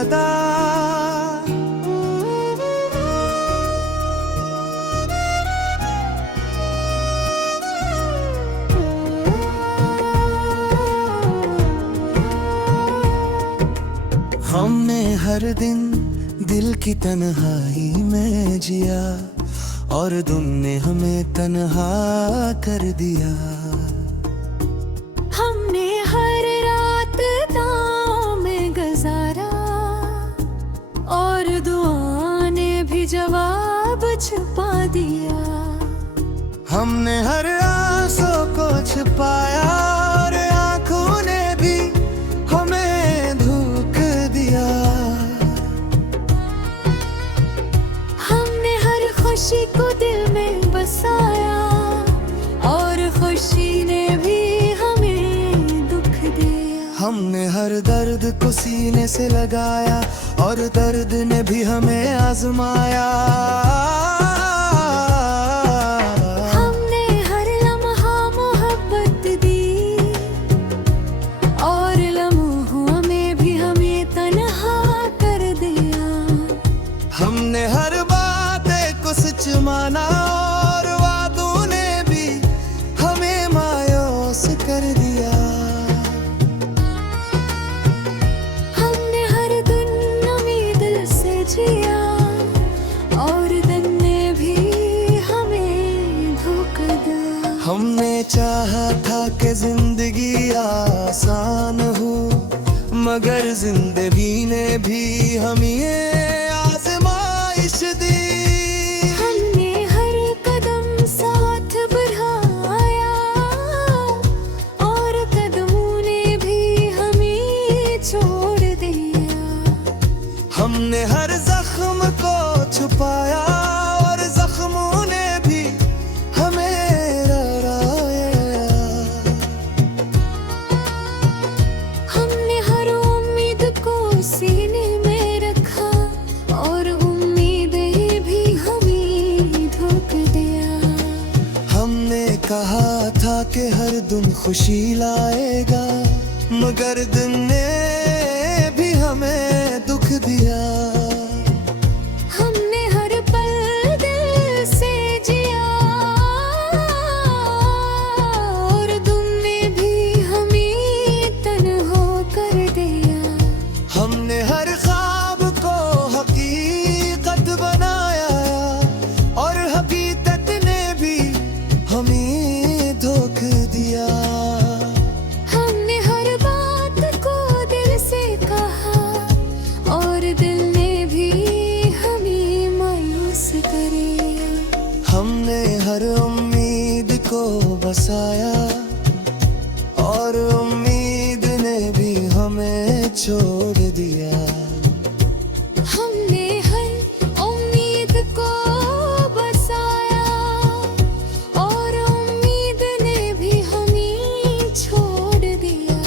अदा। हमने हर दिन दिल की तन्हाई में जिया और तुमने हमें तन्हा कर दिया। हमने हर रात दांव में गुजारा और दुआ ने भी जवाब छुपा दिया। हमने हर आंसू को छुपाया और आंखों ने भी हमें धोख दिया। हमने हर खुशी को दिल में बसाया और खुशी ने भी हमें दुख दिया। हमने हर दर्द को सीने से लगाया और दर्द ने भी हमें आजमाया। हमने हर लम्हा मोहब्बत दी और लम्हों में भी हमें तन्हा कर दिया। हमने हर बातें को सच माना और वादों ने भी हमें मायूस कर दिया। हमने हर दिन उम्मीद से जिया और दिन ने भी हमें धोखा दिया। हमने चाहा था कि जिंदगी आसान हो, मगर जिंदगी ने भी हमें आजमाइश दी। हमने हर कदम साथ बढ़ाया और कदमों ने भी हमें छोड़ दिया। हमने हर जख्म को छुपाया और जख्मों ने भी हमें रुलाया। हमने हर उम्मीद को सीने में रखा और उम्मीदें भी हमें धोख दिया। हमने कहा था कि हर दिन खुशी लाएगा, मगर दिन ने भी हमें दुख दिया। हमने हर पल दिल से जिया और तुमने भी हमें तन्हा कर दिया। हमने हर ख्वाब को हकीकत बनाया और हकीकत ने भी हमें धोख दिया। हमने हर बात को दिल से कहा और दिल ने भी हमें मायूस करे। हमने हर उम्मीद को बसाया और उम्मीद ने भी हमें छोड़ दिया। हमने हर उम्मीद को बसाया और उम्मीद ने भी हमें छोड़ दिया।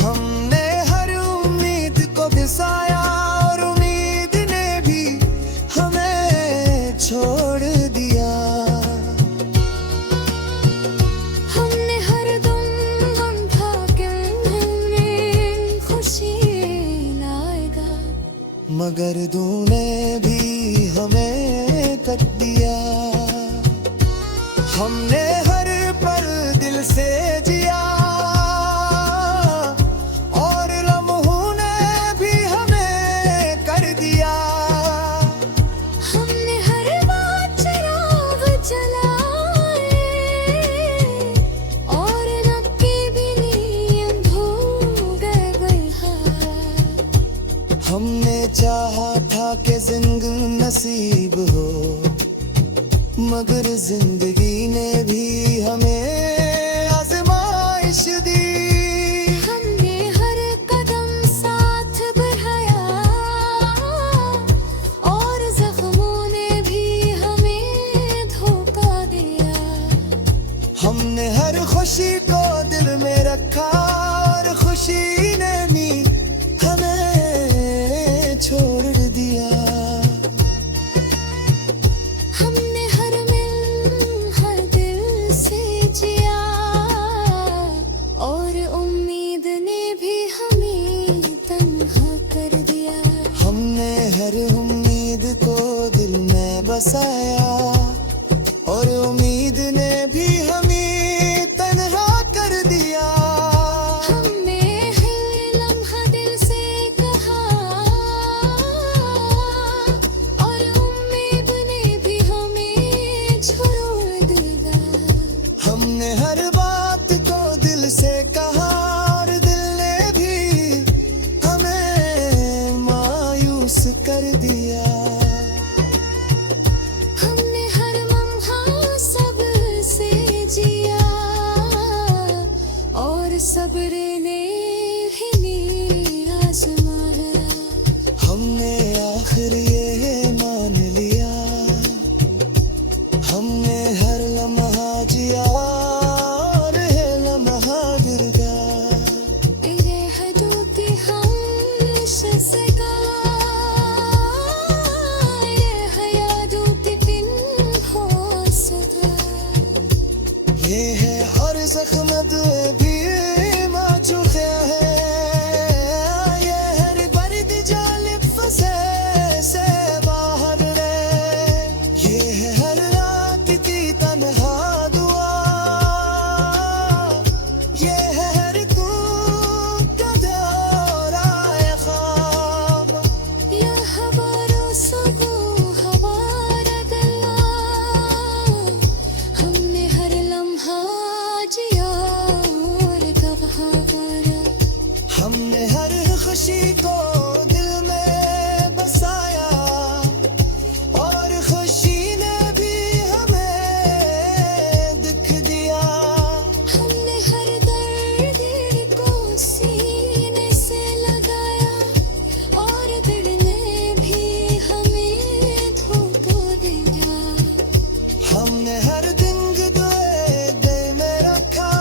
हमने हर उम्मीद को बसाया और उम्मीद ने भी हमें छोड़ दिया। हमने हर दम गम था कि हमें खुशी लाएगा, मगर तूने भी हमें कर दिया। हमने हर पल दिल से जिया और लम्हों ने भी हमें कर दिया। हमने हर बात चिराग जलाए और नक्की भी नींद हो गए हैं। हमने चाहा था कि जिंदगी नसीब हो, मगर जिंदगी ने भी हमें आजमाइश दी। हमने हर कदम साथ बढ़ाया और जख्मों ने भी हमें धोखा दिया। हमने हर खुशी को दिल में रखा और खुशी ने भी हमें छोड़ दिया। हमने हर मिल हर दिल से जिया और उम्मीद ने भी हमें तन्हा कर बसाया और उम्मीद ने भी हमें तन्हा कर दिया। हमने हर लम्हा दिल से कहा और उम्मीद ने भी हमें छोड़ दिया। हमने हर बात को दिल से कहा और दिल ने भी हमें मायूस कर दिया। हमने हर लम्हा सबसे जिया और सब्र ने भी नहीं आजमाया। हमने आखिर ये मान लिया, हमने हर लम्हा जिया और है लम्हा गिर गया। तेरे हदूती हम शसगा तेरे हयादूती पिन हो सदा। ये है और जख्म भी माचुके है, ये है बर्द जालिब फसे से बाहर रे। ये है हर रात की तन्हा दुआ, ये है हर तू का दौराए ख्वाब। या हवारो सुगो हवारा गला हमने हर लम्हा जिया और गवाह करा। हमने हर खुशी को दिल में बसाया और खुशी ने भी हमें दुख दिया। हमने हर दर्द को सीने से लगाया और दिल ने भी हमें धोखा दिया। हमने हर दिन दुए दिल में रखा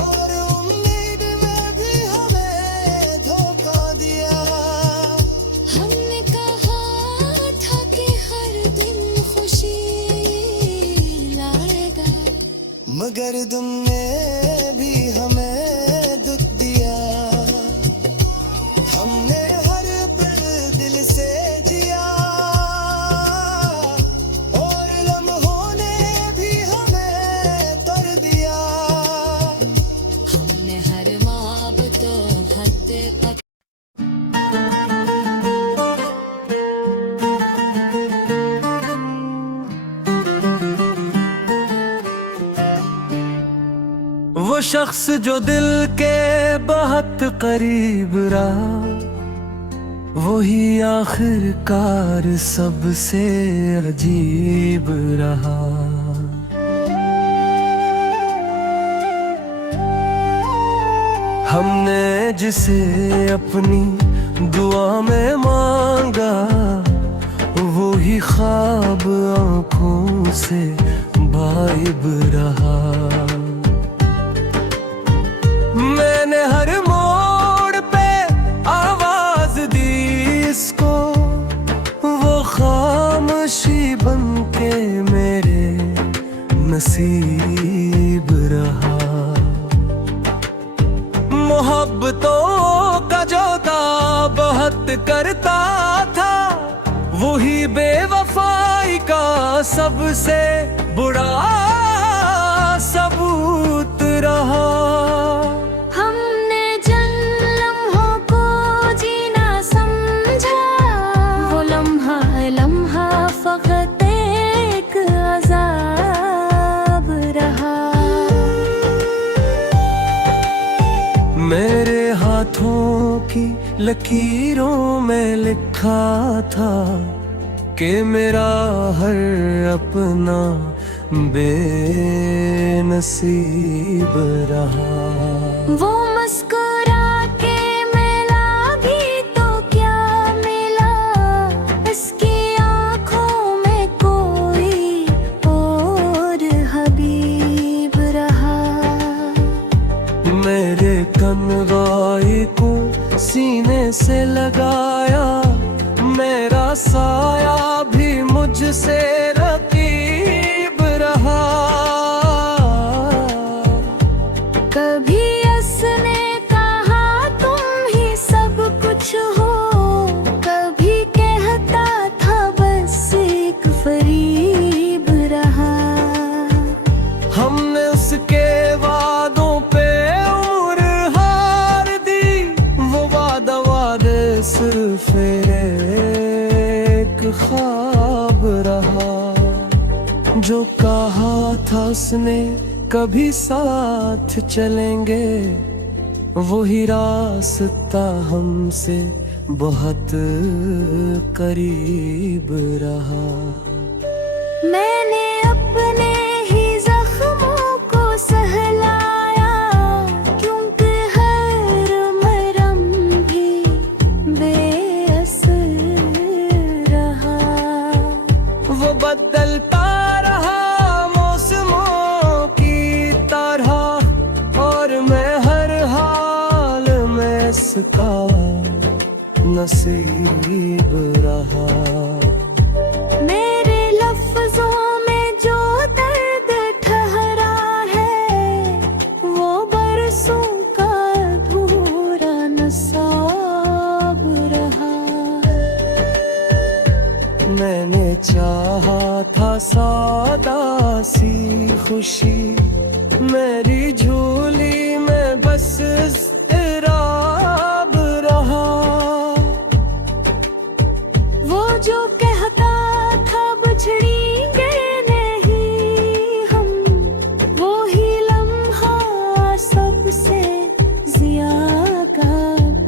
और उम्मीद में भी हमें धोखा दिया। हमने कहा था कि हर दिन खुशी लाएगा मगर तुमने भी हमें दुख दिया। हमने हर पल दिल से जिया और लम्हों ने भी हमें तर दिया। हमने हर माब तो हद तक वो शख्स जो दिल के बहुत करीब रहा, वही आखिरकार सबसे अजीब रहा। हमने जिसे अपनी दुआ में मांगा, वही ख्वाब आंखों से गायब रहा। मैंने हर मोड़ पे आवाज दी इसको, वो खामोशी बनके मेरे नसीब रहा। मोहब्बतों का जो दावा बहुत करता था, वही बेवफाई का सबसे बुरा सबूत रहा। हमने जिन लम्हों को जीना समझा, वो लम्हा लम्हा फकत एक अज़ाब रहा। मेरे हाथों की लकीरों में लिखा था कि मेरा हर अपना बेनसीब रहा। वो मुस्कुरा के मिला भी तो क्या मिला, इसकी आँखों में कोई और हबीब रहा। मेरे कनगाई को सीने से लगाया, मेरा साया भी मुझसे रकीब रहा। कभी उसने कहा तुम ही सब कुछ हो, कभी कहता था वादे सिर्फ एक ख्वाब रहा। जो कहा था उसने कभी साथ चलेंगे, वही रास्ता हमसे बहुत करीब रहा। मैंने अपने ही जख्मों को सहलाया, क्योंकि हर मरहम भी बेअसर रहा। वो बदलता रहा मौसमों की तरह, और मैं हर हाल में इसका नसीब रहा। मेरे लफ्जों में जो दर्द ठहरा है, वो बरसों का अधूरा नसाब रहा। मैंने चाहा था सादा सी खुशी, मेरी झोली में बस इज़्तिराब रहा। वो जो कहता था बिछड़ेंगे नहीं हम, वो ही लम्हा सबसे ज्यादा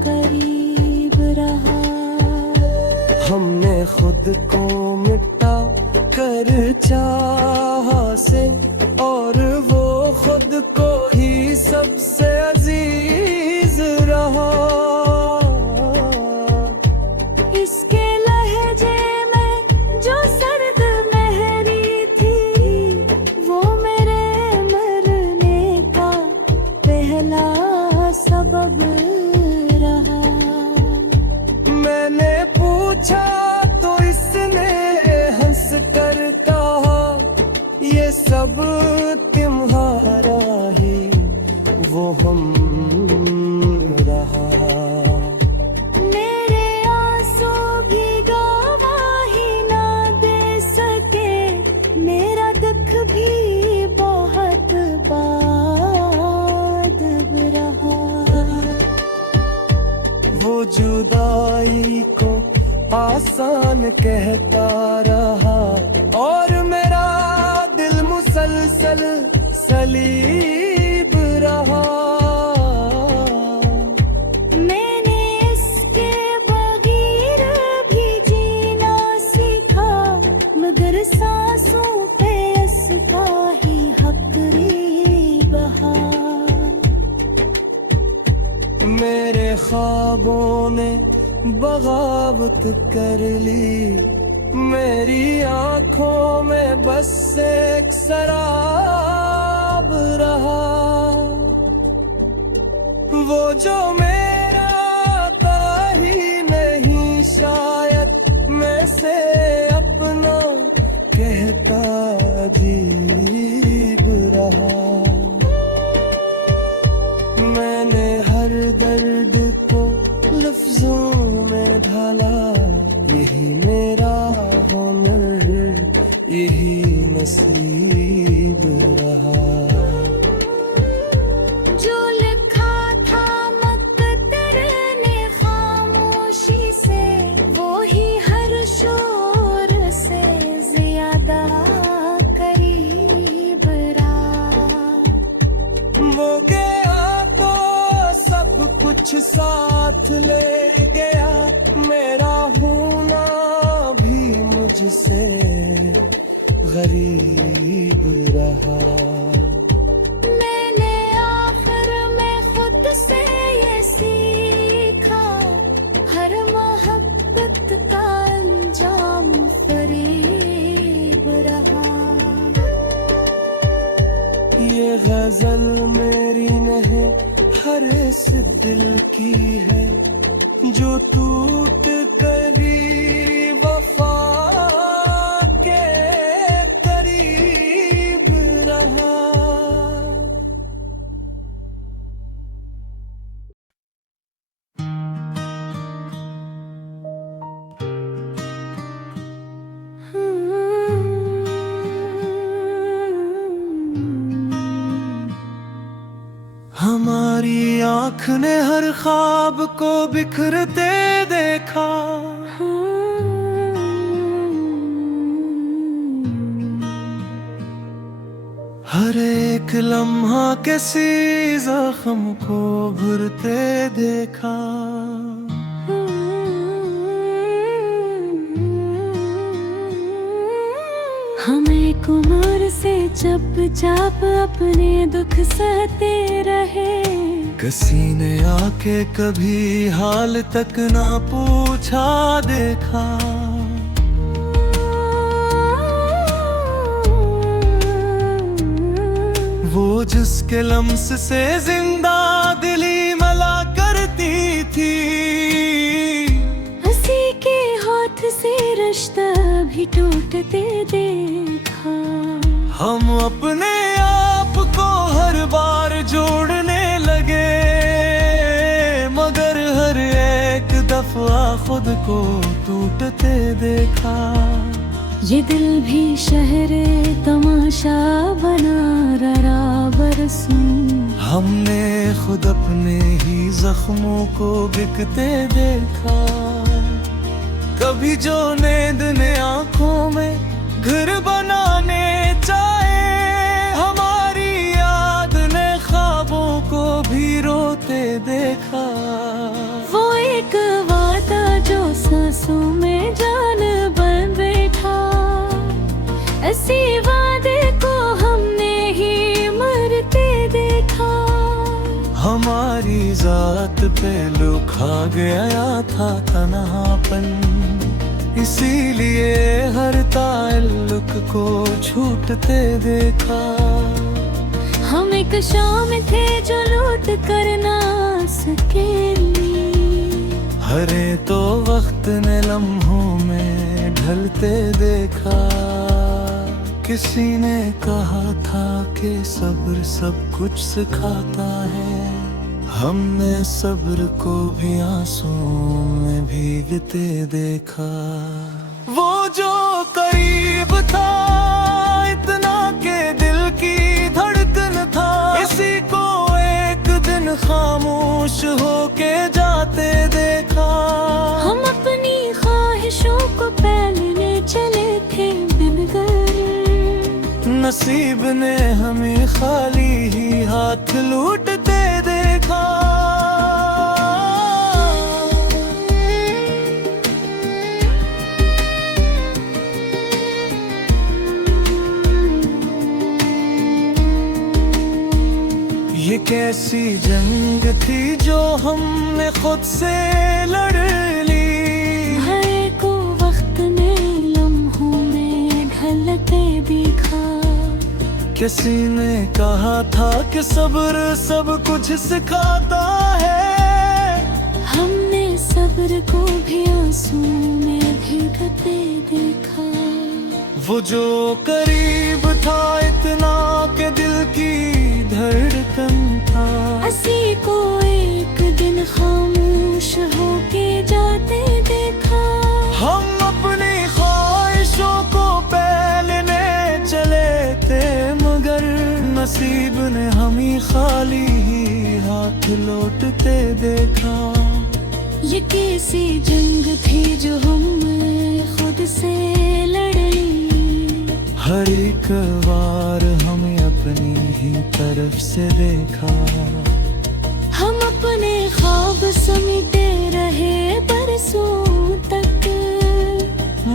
करीब रहा। हमने खुद को मिटा कर चाहा से, और वो खुद को ही सबसे अजीज रहा। इसके लहजे में जो सर्द मेहरी थी, वो मेरे मरने का पहला सबब रहा। मैंने पूछा तो इसने हंस कर कहा, ये सब तुम्हारा ही वो हम रहा। मेरे आंसू भी गवाही ना दे सके, मेरा दुख भी बहुत बाद रहा। वो जुदाई को आसान कहता रहा, और मेरा दिल मुसलसल सलीब रहा। मैंने इसके बगैर भी जीना सीखा, मगर सांसों पे इसका ही हक बहा। मेरे ख्वाबों ने बगावत कर ली, मेरी आंखों में बस एक शराब रहा। वो जो मेरा था ही नहीं, शायद मैं से अपना कहता अजीब रहा। मैंने हर दर्द को लफ्जों में ढाला, यही मेरा हुनर, यही नसीब रहा। जो लिखा था मक़दर ने खामोशी से, वो ही हर शोर से ज्यादा करीब रहा। वो गया तो सब कुछ साथ ले गया, मेरा होना भी मुझसे गरीब रहा। मैंने आखिर में खुद से ये सीखा, हर मोहब्बत का अंजाम फरेब रहा। ये गजल मेरी नहीं, हर इस दिल की है, जो टूट करी वफा के करीब रहा। हमारी आँख आँख ने हर ख्वाब को बिखरते देखा। हर एक लम्हा किसी जख्म को भरते देखा। हम एक उम्र से चुपचाप अपने दुख सहते रहे। किसी ने आके कभी हाल तक ना पूछा देखा। वो जिसके लम्स से जिंदा दिली मला करती थी, हंसी के हाथ से रिश्ता भी टूटते देखा। हम अपने आप को हर बार जोड़ने लगे, मगर हर एक दफा खुद को टूटते देखा। ये दिल भी शहर तमाशा बना रहा बरसों। हमने खुद अपने ही जख्मों को बिकते देखा। कभी जो नींद ने आंखों में घर बनाने चाहे, हमारी याद ने ख्वाबों को भी रोते देखा। वो एक वादा जो सांसों में जान बन बैठा, ऐसी वादे को हमने ही मरते देखा। हमारी जात पे लुखा गया था तन्हापन, इसीलिए हर ताल्लुक को छूटते देखा। हम एक शाम थे जो लूट कर ना सके। हरे तो वक्त ने लम्हों में ढलते देखा। किसी ने कहा था कि सब्र सब कुछ सिखाता है, हमने सब्र को भी आंसुओं में भीगते देखा। वो जो करीब था इतना के दिल की धड़कन था, इसी को एक दिन खामोश होके जाते देखा। हम अपनी ख्वाहिशों को पहले चले थे बिनकर, नसीब ने हमें खाली ही हाथ लूटते देखा। ये कैसी जंग थी जो हमने खुद से लड़ ली। हर को वक्त ने लम्हों में ढलते दिखा। किसी ने कहा था कि सब्र सब कुछ सिखाता है, हमने सब्र को भी आंसुओं में भीगते देखा। वो जो करीब था इतना के दिल की धड़कन था, हंसी को एक दिन खामोश होके जाते देखा। हम अपनी ख्वाहिशों को पहले चले थे, मगर नसीब ने हमें खाली ही हाथ लौटते देखा। ये कैसी जंग थी जो हमने खुद से लड़ी। हर एक बार हमें अपनी ही तरफ से देखा। हम अपने ख्वाब समेटे रहे बरसों तक,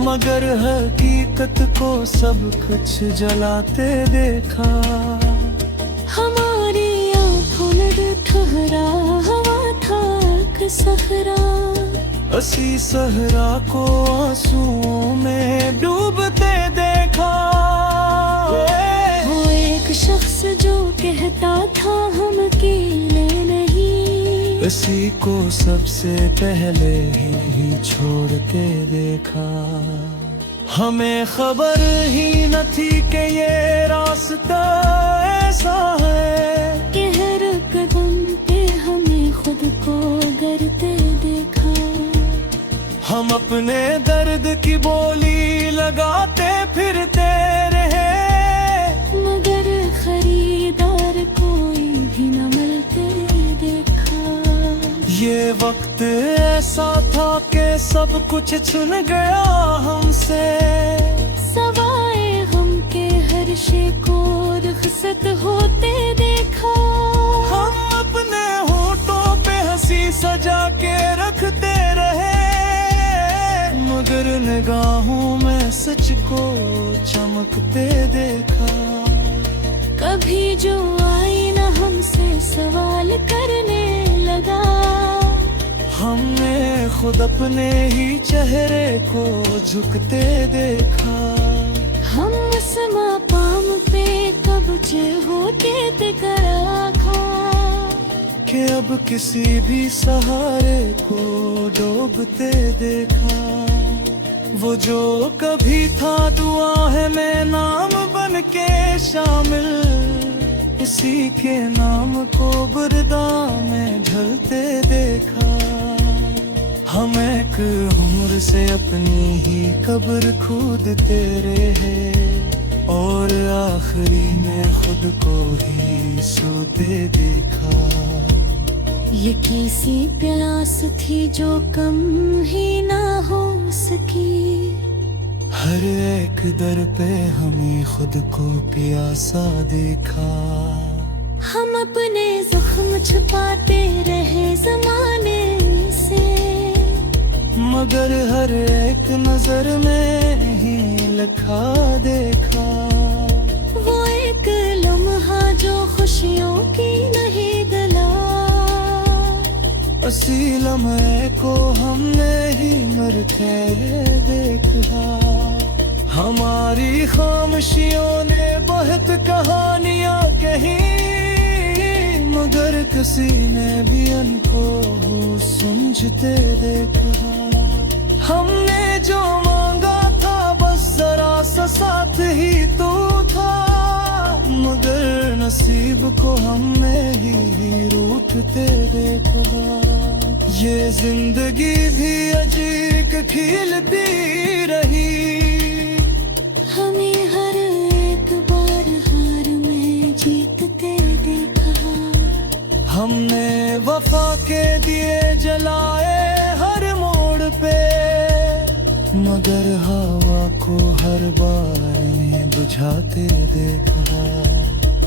मगर हकीकत को सब कुछ जलाते देखा। हमारी आंखों में ठहरा हवा था सहरा, असी सहरा को आंसुओं में डूबते देखा। वो एक शख्स जो कहता था हम अकेले नहीं, इसी को सबसे पहले ही छोड़ के देखा। हमें खबर ही न थी कि ये रास्ता ऐसा है, कि हर कदम पे हमें खुद को गिरते देखा। हम अपने दर्द की बोली लगाते फिरते रहे, मगर खरीदार कोई भी न मिलते देखा। वक्त ऐसा था कि सब कुछ छिन गया हमसे, सवाए हम के हर शे को रुखसत होते देखा। हम अपने होठों पे हंसी सजा के रखते रहे, मगर निगाहों में सच को चमकते देखा। कभी जो आईना हमसे सवाल करने लगा, हमने खुद अपने ही चेहरे को झुकते देखा। हम समा पाम पे कब होते ते कराखा, कि अब किसी भी सहारे को डूबते देखा। वो जो कभी था दुआ है में नाम बन के शामिल, इसी के नाम को बुरदा में ढलते देखा। हम एक उम्र से अपनी ही कब्र खोदते रहे, और आखिरी में खुद को ही सोते देखा। ये कैसी प्यास थी जो कम ही ना हो सकी, हर एक दर पे हमें खुद को प्यासा देखा। हम अपने जख्म छुपाते रहे जमाने से, मगर हर एक नजर में ही लिखा देखा। वो एक लम्हा जो खुशियों की नहीं गला, असी लम्हे को हमने ही मर के देखा। हमारी खामोशियों ने बहुत कहानियां कही, मगर किसी ने भी उनको समझते देखा। हमने जो मांगा था बस जरा सा साथ ही तो था, मगर नसीब को हमने ही रूठते देखा। ये जिंदगी भी अजीब खेल भी रही, हमें हर एक बार हार में जीतते देखा। हमने वफा के दिए जलाए हर मोड़ पे, मगर हवा को हर बार में बुझाते देखा।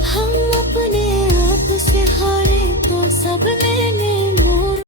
हम अपने